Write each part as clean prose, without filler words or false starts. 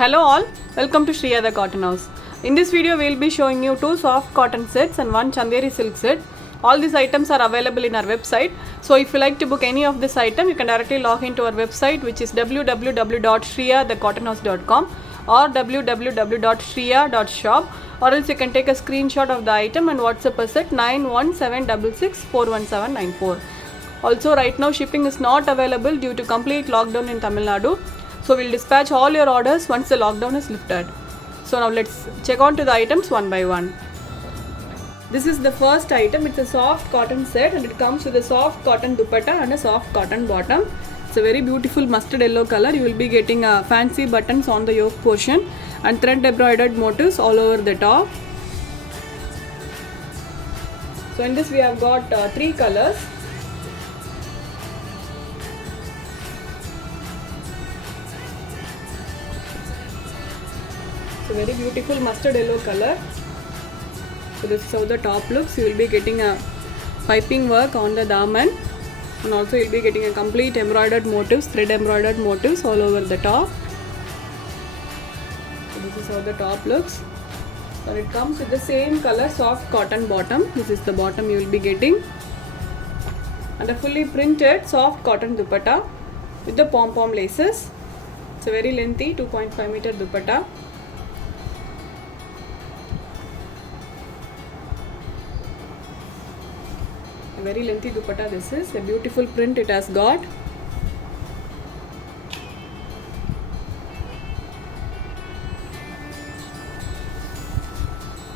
Hello all, welcome to Shriya the Cotton House. In this video we will be showing you two soft cotton sets and one Chanderi silk set. All these items are available in our website. So if you like to book any of this item, you can directly log into our website, which is www.shriyathe.cottonhouse.com or www.shriya.shop, or else you can take a screenshot of the item and WhatsApp us at 9176641794. Also right now shipping is not available due to complete lockdown in Tamil Nadu. So we'll dispatch all your orders once the lockdown is lifted. So now let's check on to the items one by one. This is the first item. It's a soft cotton set and it comes with a soft cotton dupatta and a soft cotton bottom. It's a very beautiful mustard yellow color. You will be getting fancy buttons on the yoke portion and thread embroidered motifs all over the top. So in this we have got three colors. A very beautiful mustard yellow color. So this is how the top looks. You will be getting a piping work on the daman, and also you will be getting a complete embroidered motifs, thread embroidered motifs all over the top. So this is how the top looks. And it comes with the same color soft cotton bottom. This is the bottom you will be getting, and a fully printed soft cotton dupatta with the pom-pom laces. It's a very lengthy 2.5 meter dupatta. A very lengthy dupatta. This is a beautiful print it has got.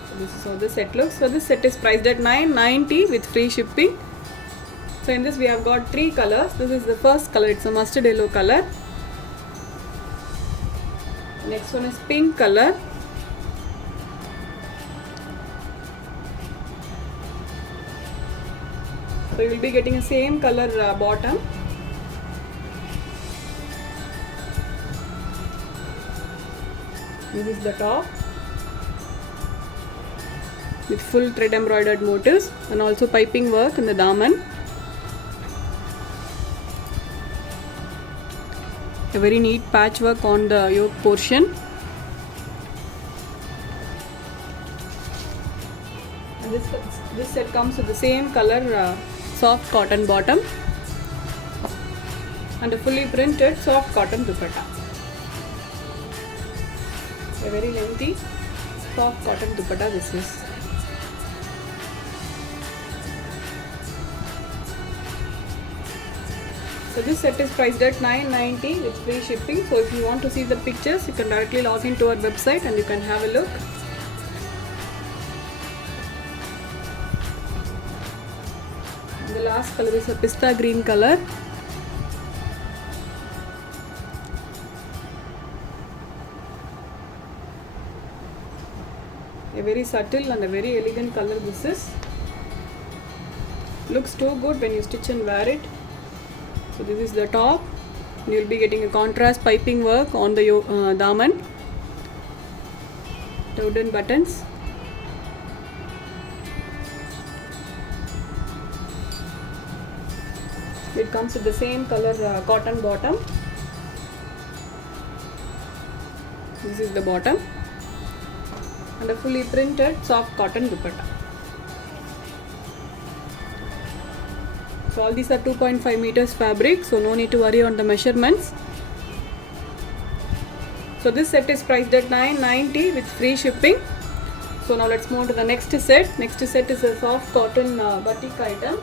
So this is how the set looks. So this set is priced at $990 with free shipping. So in this we have got three colors. This is the first color. It's a mustard yellow color. Next one is pink color. So you will be getting the same color bottom. This is the top with full thread embroidered motifs and also piping work in the daman. A very neat patchwork on the yoke portion. And this set comes with the same color soft cotton bottom and a fully printed soft cotton dupatta. A very lengthy soft cotton dupatta this is. So this set is priced at $990 with free shipping. So if you want to see the pictures, you can directly log into our website and you can have a look. The last color is a pista green color. A very subtle and a very elegant color this is. Looks too good when you stitch and wear it. So this is the top. You will be getting a contrast piping work on the daman. The wooden buttons. It comes with the same color cotton bottom. This is the bottom and a fully printed soft cotton dupatta. So all these are 2.5 meters fabric, so no need to worry on the measurements. So this set is priced at $990 with free shipping. So now let's move on to the next set. Next set is a soft cotton batik item.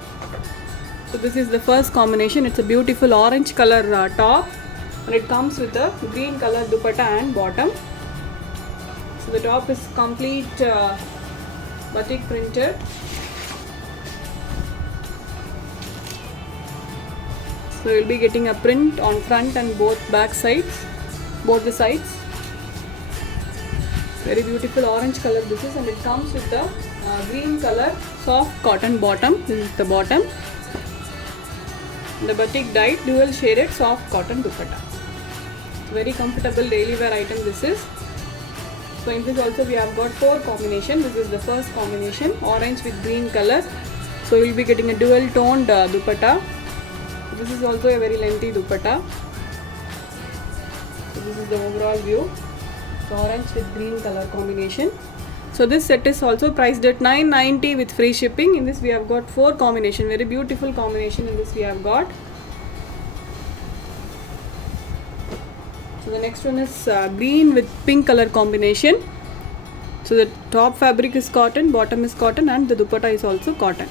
So this is the first combination. It's a beautiful orange color top and it comes with a green color dupatta and bottom. So the top is complete batik printed. So you'll be getting a print on front and both back sides, both the sides. Very beautiful orange color this is, and it comes with the green color soft cotton bottom. This is the bottom. The batik dyed dual shaded soft cotton dupatta. Very comfortable daily wear item this is. So in this also we have got four combinations. This is the first combination, orange with green color. So you will be getting a dual toned dupatta. This is also a very lengthy dupatta. So this is the overall view. orange with green color combination. So this set is also priced at 990 with free shipping. In this we have got 4 combination, very beautiful combination in this we have got. So the next one is green with pink color combination. So the top fabric is cotton, bottom is cotton, and the dupatta is also cotton.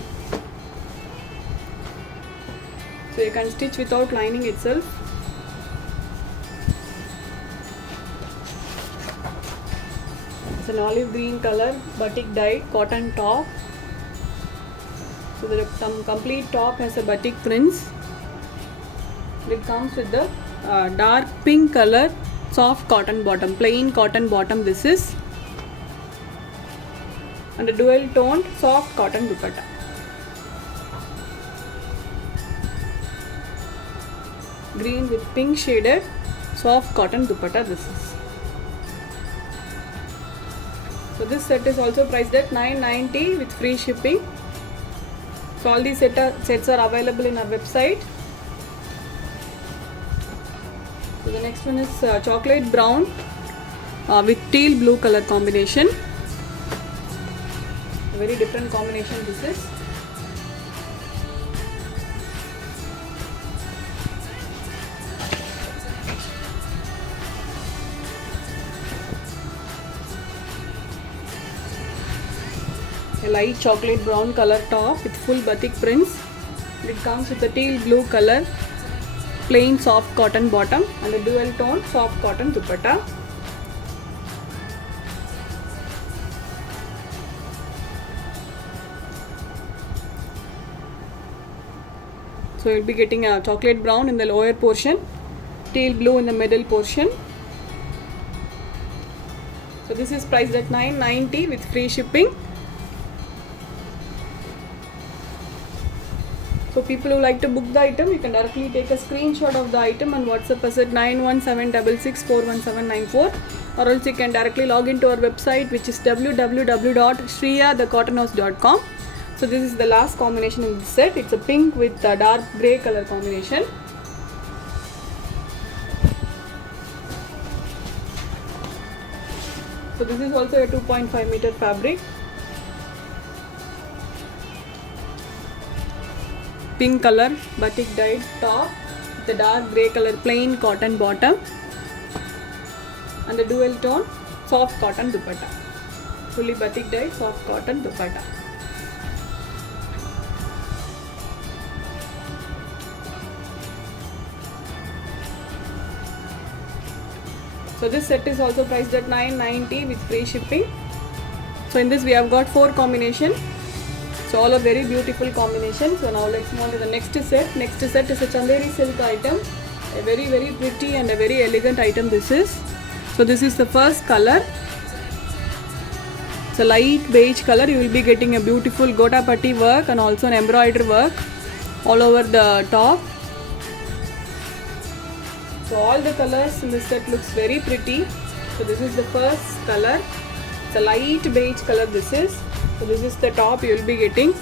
So you can stitch without lining itself. It's an olive green color batik dyed cotton top. So the complete top has a batik prints. It comes with the dark pink color soft cotton bottom, plain cotton bottom this is, and a dual toned soft cotton dupatta. Green with pink shaded soft cotton dupatta this is. So this set is also priced at 990 with free shipping. So all these sets are available in our website. So the next one is chocolate brown with teal blue color combination. A very different combination this is. A light chocolate brown color top with full batik prints. It comes with a teal blue color plain soft cotton bottom and a dual tone soft cotton dupatta. So you'll be getting a chocolate brown in the lower portion, teal blue in the middle portion. So this is priced at 990 with free shipping. So people who like to book the item, you can directly take a screenshot of the item and WhatsApp us at 9176641794, or else you can directly log into our website, which is www.shriyathecottonhouse.com. So this is the last combination in this set. It's a pink with a dark grey color combination. So this is also a 2.5 meter fabric. Pink color batik dyed top with a dark grey color plain cotton bottom and a dual tone soft cotton dupatta. Fully batik dyed soft cotton dupatta. So this set is also priced at 990 with free shipping. So in this we have got 4 combinations. So all are very beautiful combinations. So now let's move on to the next set. Next set is a chanderi silk item. A very pretty and a very elegant item this is. So this is the first color. It's a light beige color. You will be getting a beautiful gota patti work and also an embroidery work all over the top. So all the colors in this set looks very pretty. So this is the first color. It's a light beige color this is. So this is the top you will be getting.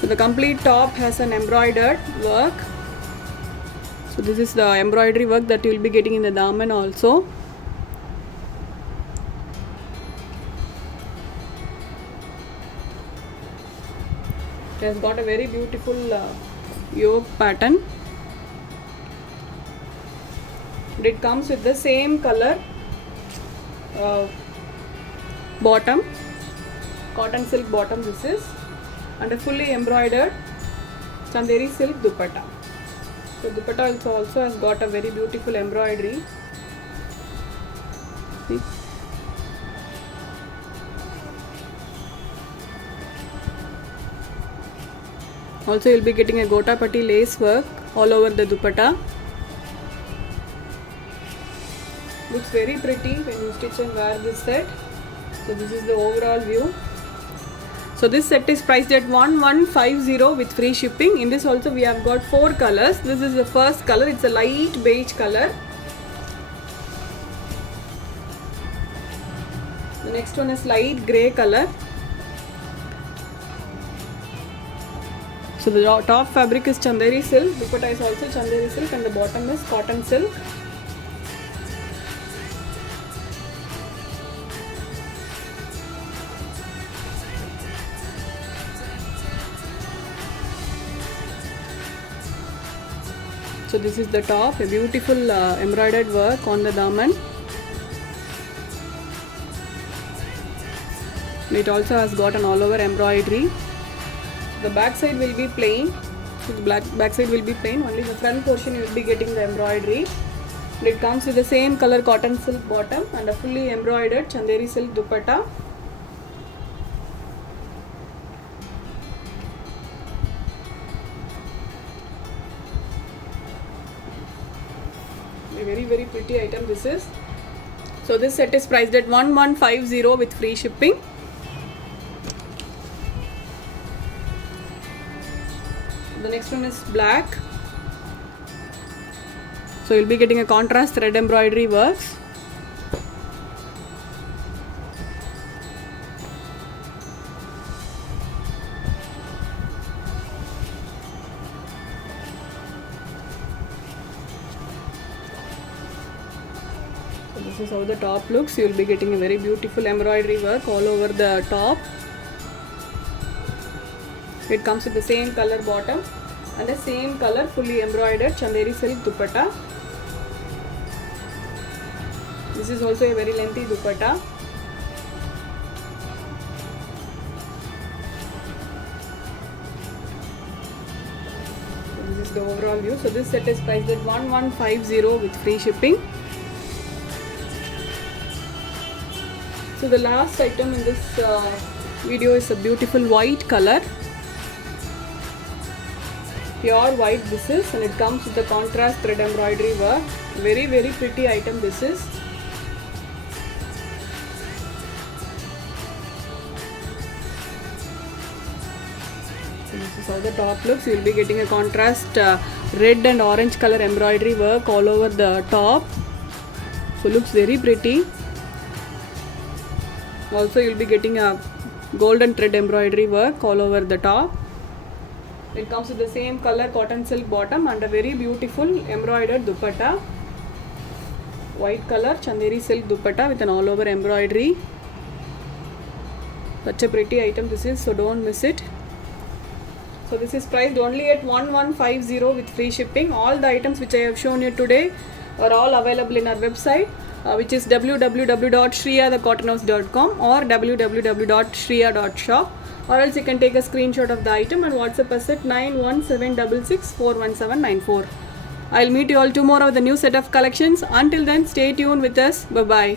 So the complete top has an embroidered work. So this is the embroidery work that you will be getting in the daman also. It has got a very beautiful yoke pattern. And it comes with the same color bottom, cotton silk bottom this is, and a fully embroidered chanderi silk dupatta. So dupatta also has got a very beautiful embroidery. See? Also you will be getting a gota patti lace work all over the dupatta. Looks very pretty when you stitch and wear this set. So this is the overall view. So this set is priced at 1150 with free shipping. In this also we have got 4 colors. This is the first color. It's a light beige color. The next one is light grey color. So the top fabric is chanderi silk. Dupatta is also chanderi silk and the bottom is cotton silk. So this is the top, a beautiful embroidered work on the daman. It also has got an all over embroidery. The back side will be plain. So the back side will be plain. Only the front portion you will be getting the embroidery. And it comes with the same color cotton silk bottom and a fully embroidered chanderi silk dupatta. A very pretty item this is. So this set is priced at 1150 with free shipping. The next one is black. So you'll be getting a contrast thread embroidery works. So this is how the top looks. You'll be getting a very beautiful embroidery work all over the top. It comes with the same color bottom and the same color fully embroidered chanderi silk dupatta. This is also a very lengthy dupatta. So this is the overall view. So this set is priced at 1150 with free shipping. So the last item in this video is a beautiful white color. Pure white this is, and it comes with the contrast thread embroidery work. Very pretty item this is. So this is how the top looks. You will be getting a contrast red and orange color embroidery work all over the top. So looks very pretty. Also you will be getting a golden thread embroidery work all over the top. It comes with the same color cotton silk bottom and a very beautiful embroidered dupatta. White color chanderi silk dupatta with an all over embroidery. Such a pretty item this is, so don't miss it. So this is priced only at 1150 with free shipping. All the items which I have shown you today are all available in our website, which is www.shriyathecottonhouse.com or www.shriya.shop. Or else you can take a screenshot of the item and WhatsApp us at 91766411794. I'll meet you all tomorrow with a new set of collections. Until then, stay tuned with us. Bye bye.